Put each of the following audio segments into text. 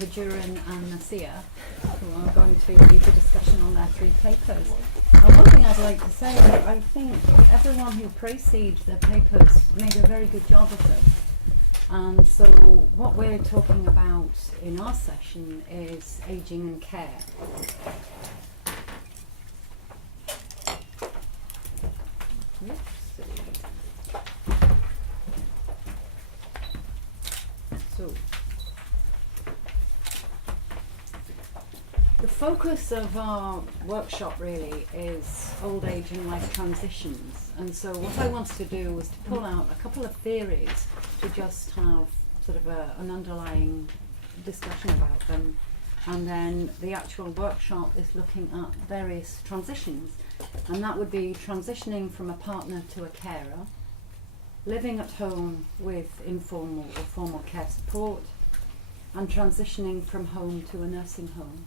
Aviduran and Nasia, who are going to lead the discussion on their 3 papers. And one thing I'd like to say, I think everyone who preceded the papers made a very good job of them. And so what we're talking about in our session is ageing and care. So the focus of our workshop really is old age and life transitions, and so what I wanted to do was to pull out a couple of theories to just have sort of an underlying discussion about them, and then the actual workshop is looking at various transitions, and that would be transitioning from a partner to a carer, living at home with informal or formal care support, and transitioning from home to a nursing home.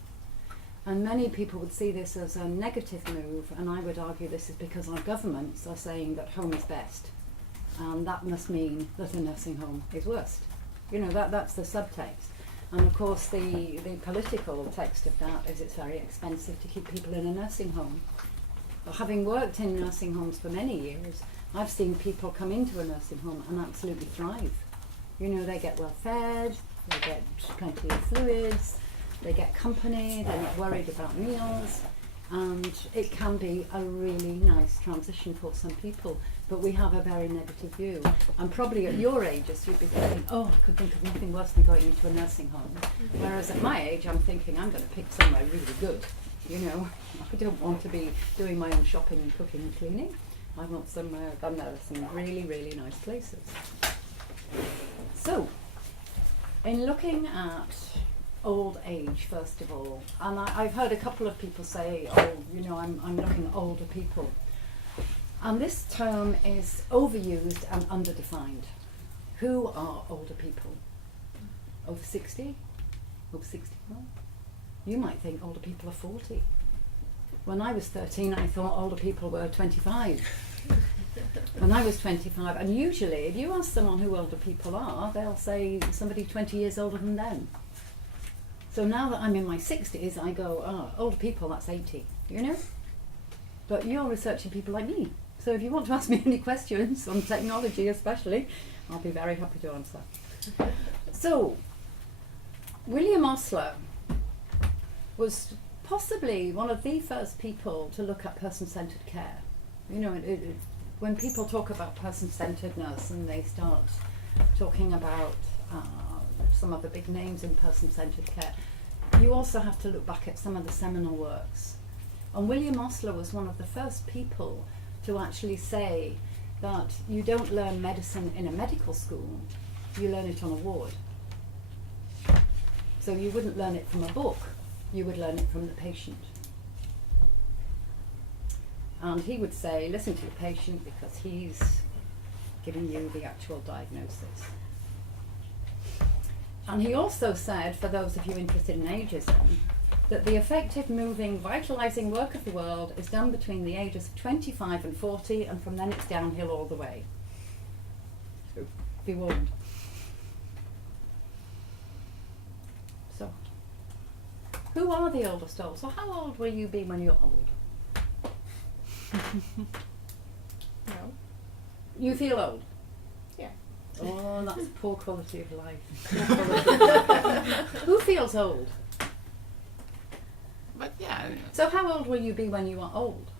And many people would see this as a negative move, and I would argue this is because our governments are saying that home is best, and that must mean that a nursing home is worst. You know, that's the subtext. And of course the political text of that is it's very expensive to keep people in a nursing home. But having worked in nursing homes for many years, I've seen people come into a nursing home and absolutely thrive. You know, they get well fed, they get plenty of fluids, they get company, they're not worried about meals, and it can be a really nice transition for some people, but we have a very negative view. And probably at your ages you'd be thinking, oh, I could think of nothing worse than going into a nursing home. Whereas at my age I'm thinking I'm going to pick somewhere really good. You know, I don't want to be doing my own shopping and cooking and cleaning. I want somewhere, and there are some really, really nice places. So, in looking at old age, first of all, and I've heard a couple of people say, oh, you know, I'm looking at older people. And this term is overused and underdefined. Who are older people? Over 60? Over 65? You might think older people are 40. When I was 13, I thought older people were 25. When I was 25, and usually if you ask someone who older people are, they'll say somebody 20 years older than them. So now that I'm in my 60s, I go, oh, older people, that's 80, you know? But you're researching people like me. So if you want to ask me any questions on technology especially, I'll be very happy to answer. So, William Osler was possibly one of the first people to look at person-centered care. You know, when people talk about person-centeredness and they start talking about some of the big names in person-centered care, you also have to look back at some of the seminal works. And William Osler was one of the first people to actually say that you don't learn medicine in a medical school, you learn it on a ward. So you wouldn't learn it from a book, you would learn it from the patient. And he would say, listen to the patient because he's giving you the actual diagnosis. And he also said, for those of you interested in ageism, that the effective, moving, vitalising work of the world is done between the ages of 25 and 40, and from then it's downhill all the way. So, be warned. So, who are the oldest old? So how old will you be when you're old? No. You feel old? Yeah. Oh, that's poor quality of life. Who feels old? But yeah. So how old will you be when you are old?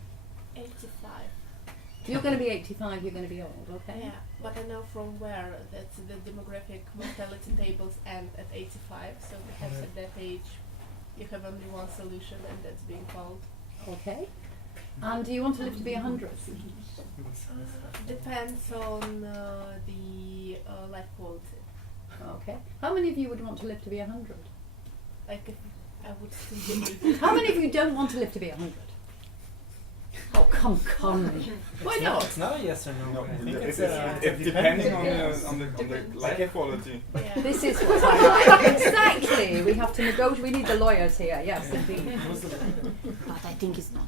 85. You're going to be 85, you're going to be old, okay? Yeah, but I know from where that the demographic mortality tables end at 85, so perhaps at that age you have only one solution, and that's being called. Okay. And do you want to live to be 100? Depends on the life quality. Okay. How many of you would want to live to be 100? Like if I would still be 80. How many of you don't want to live to be 100? Oh, come. Why not? It's not a yes or no. No, I think it's depending depending on the life quality. Yeah. This is what I like. Exactly. We have to negotiate. We need the lawyers here. Yes, indeed. But I think it's not.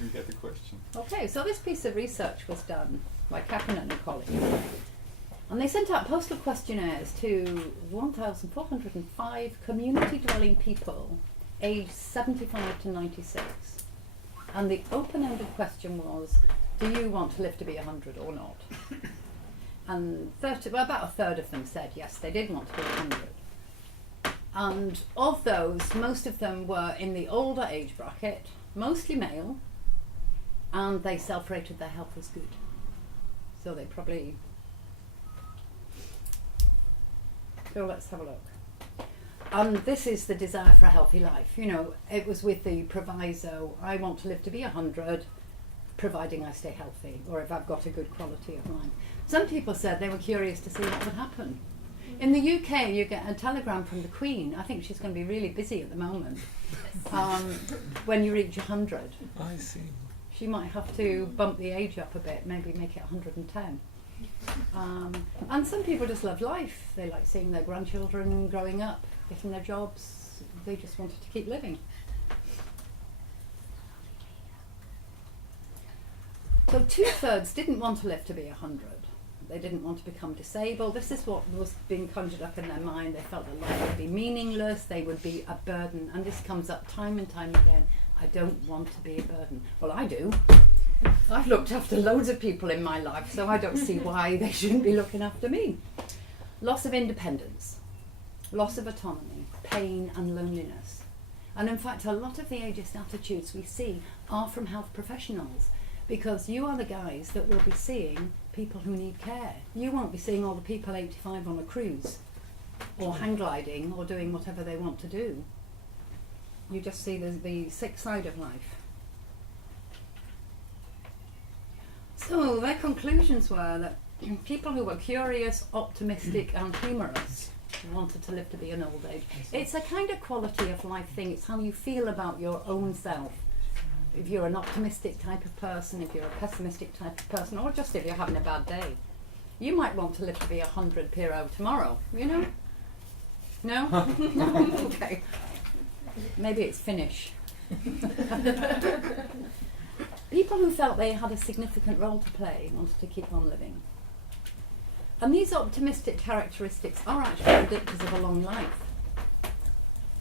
You get the question. Okay, so this piece of research was done by Kapanen and colleagues. And they sent out postal questionnaires to 1,405 community dwelling people aged 75 to 96. And the open-ended question was, do you want to live to be 100 or not? And about a third of them said yes, they did want to be 100. And of those, most of them were in the older age bracket, mostly male, and they self-rated their health as good. So they probably... So let's have a look. This is the desire for a healthy life. You know, it was with the proviso, I want to live to be 100, providing I stay healthy, or if I've got a good quality of life. Some people said they were curious to see what would happen. In the UK, you get a telegram from the Queen. I think she's going to be really busy at the moment. When you reach 100. I see. She might have to bump the age up a bit, maybe make it 110. And some people just love life. They like seeing their grandchildren growing up, getting their jobs. They just wanted to keep living. So 2/3 didn't want to live to be 100. They didn't want to become disabled. This is what was being conjured up in their mind. They felt that life would be meaningless, they would be a burden. And this comes up time and time again. I don't want to be a burden. Well, I do. I've looked after loads of people in my life, so I don't see why they shouldn't be looking after me. Loss of independence, loss of autonomy, pain and loneliness. And in fact, a lot of the ageist attitudes we see are from health professionals, because you are the guys that will be seeing people who need care. You won't be seeing all the people 85 on a cruise, or hang gliding, or doing whatever they want to do. You just see the sick side of life. So their conclusions were that people who were curious, optimistic and humorous wanted to live to be an old age. It's a kind of quality of life thing. It's how you feel about your own self. If you're an optimistic type of person, if you're a pessimistic type of person, or just if you're having a bad day. You might want to live to be 100 Piro tomorrow, you know? No? Okay. Maybe it's Finnish. People who felt they had a significant role to play wanted to keep on living. And these optimistic characteristics are actually predictors of a long life.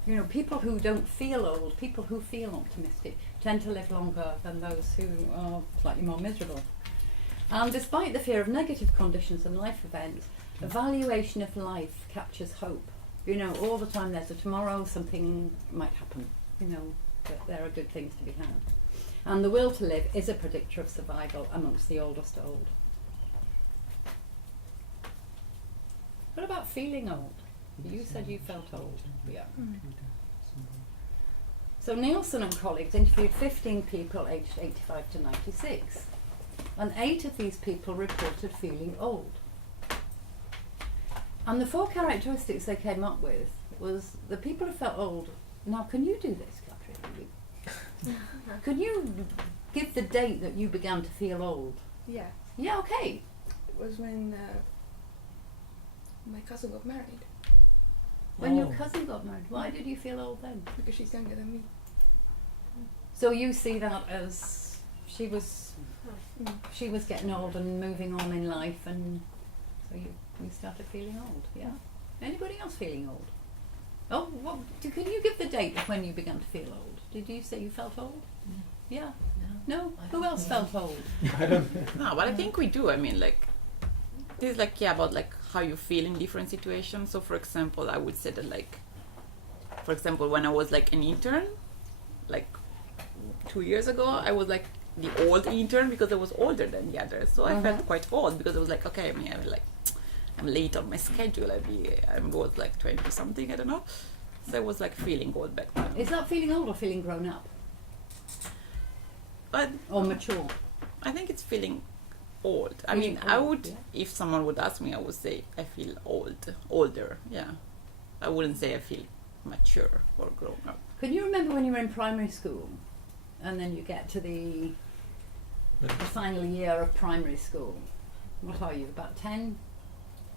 You know, people who don't feel old, people who feel optimistic, tend to live longer than those who are slightly more miserable. And despite the fear of negative conditions and life events, evaluation of life captures hope. You know, all the time there's a tomorrow, something might happen, you know, that there are good things to be had. And the will to live is a predictor of survival amongst the oldest old. What about feeling old? You said you felt old. Yeah. So Nielsen and colleagues interviewed 15 people aged 85 to 96. And 8 of these people reported feeling old. And the 4 characteristics they came up with was the people who felt old. Now, can you do this, Catherine? Can you give the date that you began to feel old? Yeah, Yeah, okay. it was when my cousin got married, When your cousin got married, why did you feel old then? because she's younger than me. So you see that as she was getting old and moving on in life, and so you started feeling old. Yeah. Anybody else feeling old? Oh, what? Can you give the date of when you began to feel old? Did you say you felt old? Yeah. No. Who else felt old? No, but I think we do. I mean, like, this is like, yeah, about like how you feel in different situations. So, for example, I would say that, like, for example, when I was like an intern, like 2 years ago, I was like the old intern because I was older than the others. So I felt quite old because I was like, okay, I mean, I'm late on my schedule. I was like 20 something, I don't know. So I was like feeling old back then. Is that feeling old or feeling grown up? But Or mature? I think it's feeling old. I Feeling mean, I old, would, yeah. if someone would ask me, I would say I feel older. Yeah, I wouldn't say I feel mature or grown up. Can you remember when you were in primary school, and then you get to the final year of primary school? What are you, about 10?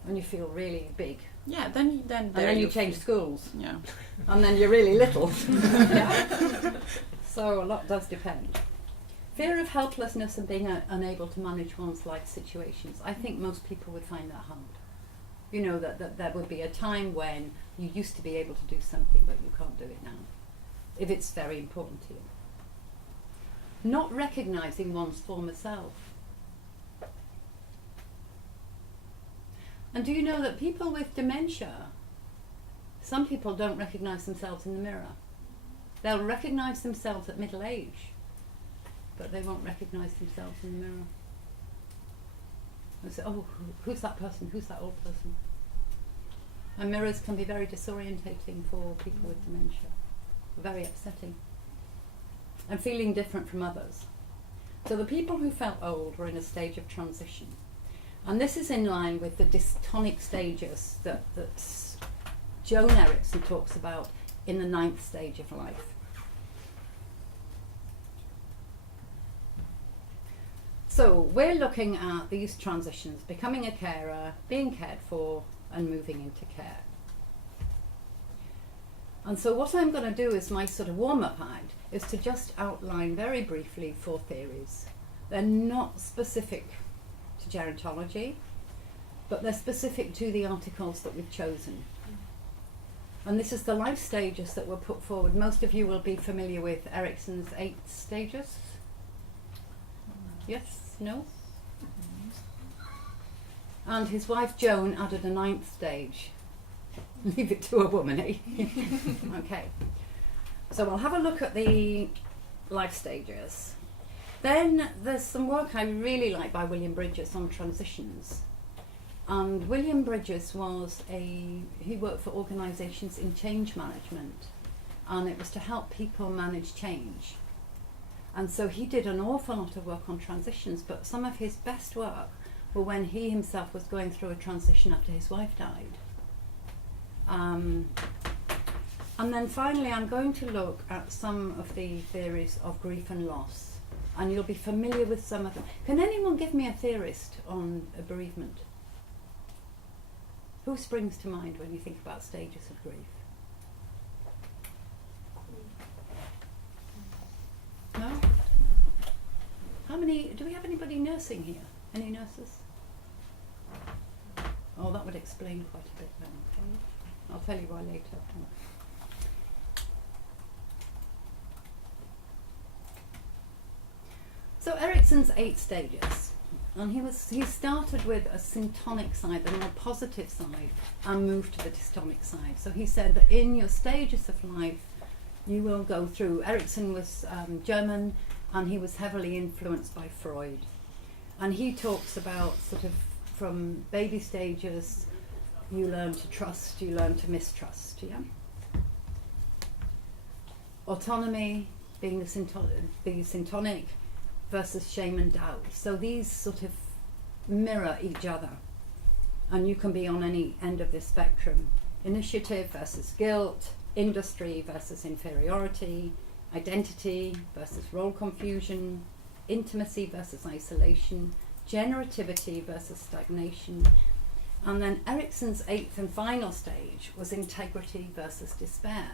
And you feel really big. Yeah, then And then you change schools. Yeah. And then you're really little. Yeah. So a lot does depend. Fear of helplessness and being unable to manage one's life situations. I think most people would find that hard. You know, that there would be a time when you used to be able to do something but you can't do it now, if it's very important to you. Not recognising one's former self. And do you know that people with dementia, some people don't recognise themselves in the mirror. They'll recognise themselves at middle age, but they won't recognise themselves in the mirror. They say, oh, who's that person? Who's that old person? And mirrors can be very disorientating for people with dementia, very upsetting, and feeling different from others. So the people who felt old were in a stage of transition. And this is in line with the dystonic stages that Joan Erickson talks about in the 9th stage of life. So we're looking at these transitions, becoming a carer, being cared for, and moving into care. And so what I'm going to do is my sort of warm-up act is to just outline very briefly 4 theories. They're not specific to gerontology, but they're specific to the articles that we've chosen. And this is the life stages that were put forward. Most of you will be familiar with Erickson's 8 stages. Yes? No? And his wife Joan added a 9th stage. Leave it to a woman, eh? Okay. So we'll have a look at the life stages. Then there's some work I really like by William Bridges on transitions. And William Bridges he worked for organisations in change management, and it was to help people manage change. And so he did an awful lot of work on transitions, but some of his best work were when he himself was going through a transition after his wife died. And then finally I'm going to look at some of the theories of grief and loss, and you'll be familiar with some of them. Can anyone give me a theorist on a bereavement? Who springs to mind when you think about stages of grief? No? How many, do we have anybody nursing here? Any nurses? Oh, that would explain quite a bit then, okay? I'll tell you why later. So Erickson's 8 stages, and he started with a syntonic side, the more positive side, and moved to the dystonic side. So he said that in your stages of life, you will go through. Erickson was German, and he was heavily influenced by Freud. And he talks about sort of from baby stages, you learn to trust, you learn to mistrust, yeah? Autonomy, being the syntonic, versus shame and doubt. So these sort of mirror each other, and you can be on any end of this spectrum. Initiative versus guilt, industry versus inferiority, identity versus role confusion, intimacy versus isolation, generativity versus stagnation. And then Erickson's 8th and final stage was integrity versus despair.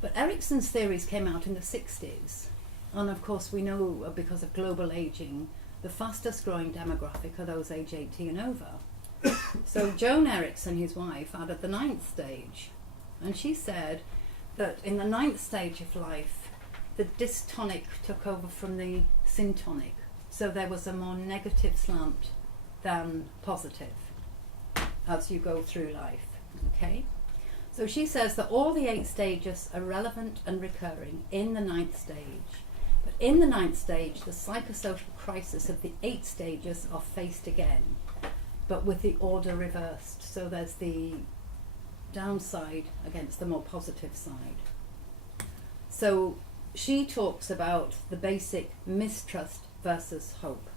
But Erickson's theories came out in the 60s, and of course we know because of global aging, the fastest growing demographic are those age 80 and over. So Joan Erickson, his wife, added the 9th stage, and she said that in the 9th stage of life, the dystonic took over from the syntonic, so there was a more negative slant than positive as you go through life, okay? So she says that all the 8 stages are relevant and recurring in the 9th stage. But in the 9th stage, the psychosocial crisis of the 8 stages are faced again, but with the order reversed. So there's the downside against the more positive side. So she talks about the basic mistrust versus hope.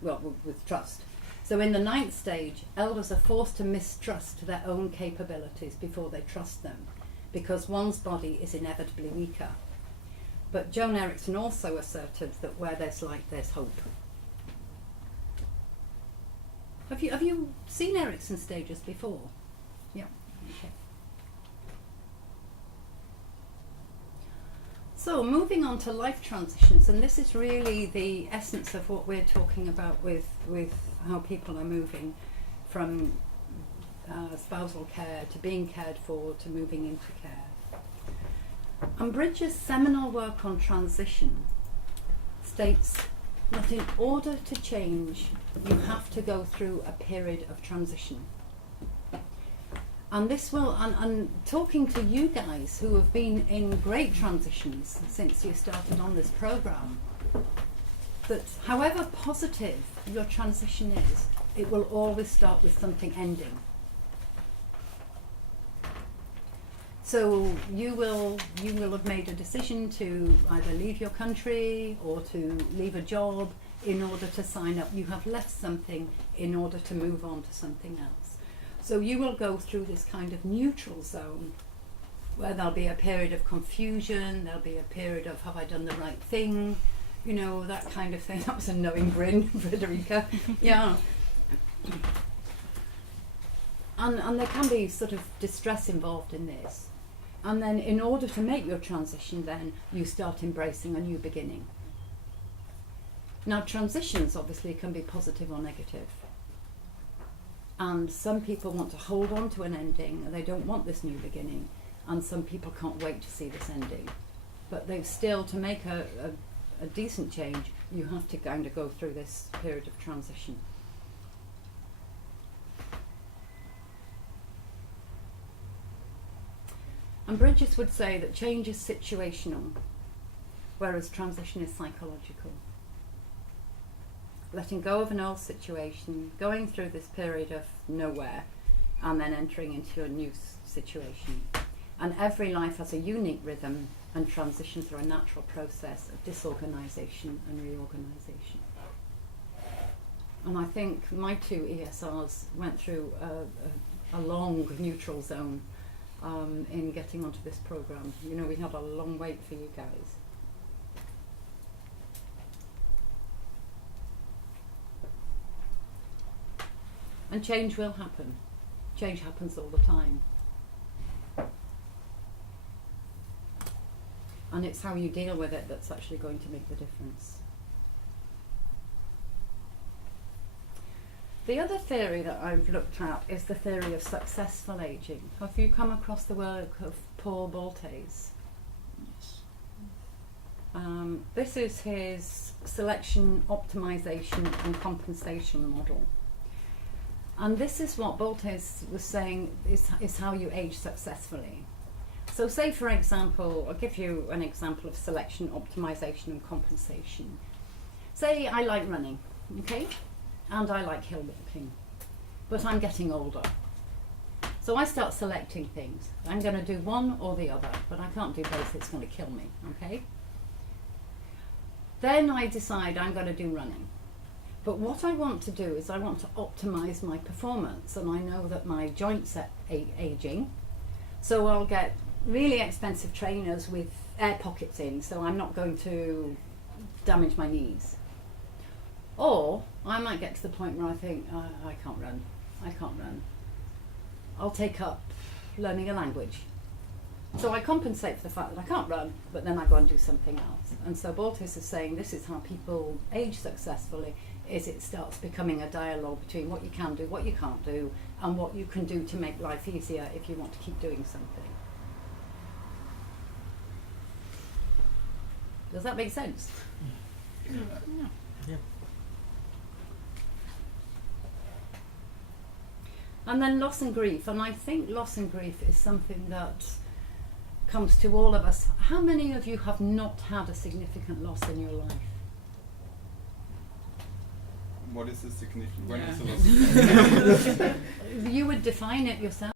Well, with trust. So in the 9th stage, elders are forced to mistrust their own capabilities before they trust them, because one's body is inevitably weaker. But Joan Erickson also asserted that where there's light, there's hope. Have you seen Erickson's stages before? Yeah. Okay. So moving on to life transitions, and this is really the essence of what we're talking about with how people are moving from spousal care to being cared for to moving into care. And Bridges' seminal work on transition states that in order to change, you have to go through a period of transition. And this will, and talking to you guys who have been in great transitions since you started on this program, that however positive your transition is, it will always start with something ending. So you will have made a decision to either leave your country or to leave a job in order to sign up. You have left something in order to move on to something else. So you will go through this kind of neutral zone where there'll be a period of confusion, there'll be a period of have I done the right thing, you know, that kind of thing. That was a knowing grin, Frederica. Yeah. And there can be sort of distress involved in this. And then in order to make your transition, then you start embracing a new beginning. Now transitions obviously can be positive or negative. And some people want to hold on to an ending and they don't want this new beginning. And some people can't wait to see this ending. But they've still, to make a decent change, you have to kind of go through this period of transition. And Bridges would say that change is situational, whereas transition is psychological. Letting go of an old situation, going through this period of nowhere, and then entering into a new situation. And every life has a unique rhythm and transition through a natural process of disorganisation and reorganisation. And I think my two ESRs went through a long neutral zone in getting onto this programme. You know, we had a long wait for you guys. And change will happen. Change happens all the time. And it's how you deal with it that's actually going to make the difference. The other theory that I've looked at is the theory of successful ageing. Have you come across the work of Paul Boltes? Yes. This is his selection, optimization and compensation model. And this is what Boltes was saying is how you age successfully. So say, for example, I'll give you an example of selection, optimization and compensation. Say I like running, okay? And I like hill walking, but I'm getting older. So I start selecting things. I'm going to do one or the other, but I can't do both, it's going to kill me, okay? Then I decide I'm going to do running. But what I want to do is I want to optimize my performance, and I know that my joints are aging, so I'll get really expensive trainers with air pockets in, so I'm not going to damage my knees. Or I might get to the point where I think, I can't run. I'll take up learning a language. So I compensate for the fact that I can't run, but then I go and do something else. And so Boltes is saying this is how people age successfully, is it starts becoming a dialogue between what you can do, what you can't do, and what you can do to make life easier if you want to keep doing something. Does that make sense? Yeah. Yeah. And then loss and grief, and I think loss and grief is something that comes to all of us. How many of you have not had a significant loss in your life? What is the significant? When Yeah. is the loss? You would define it yourself.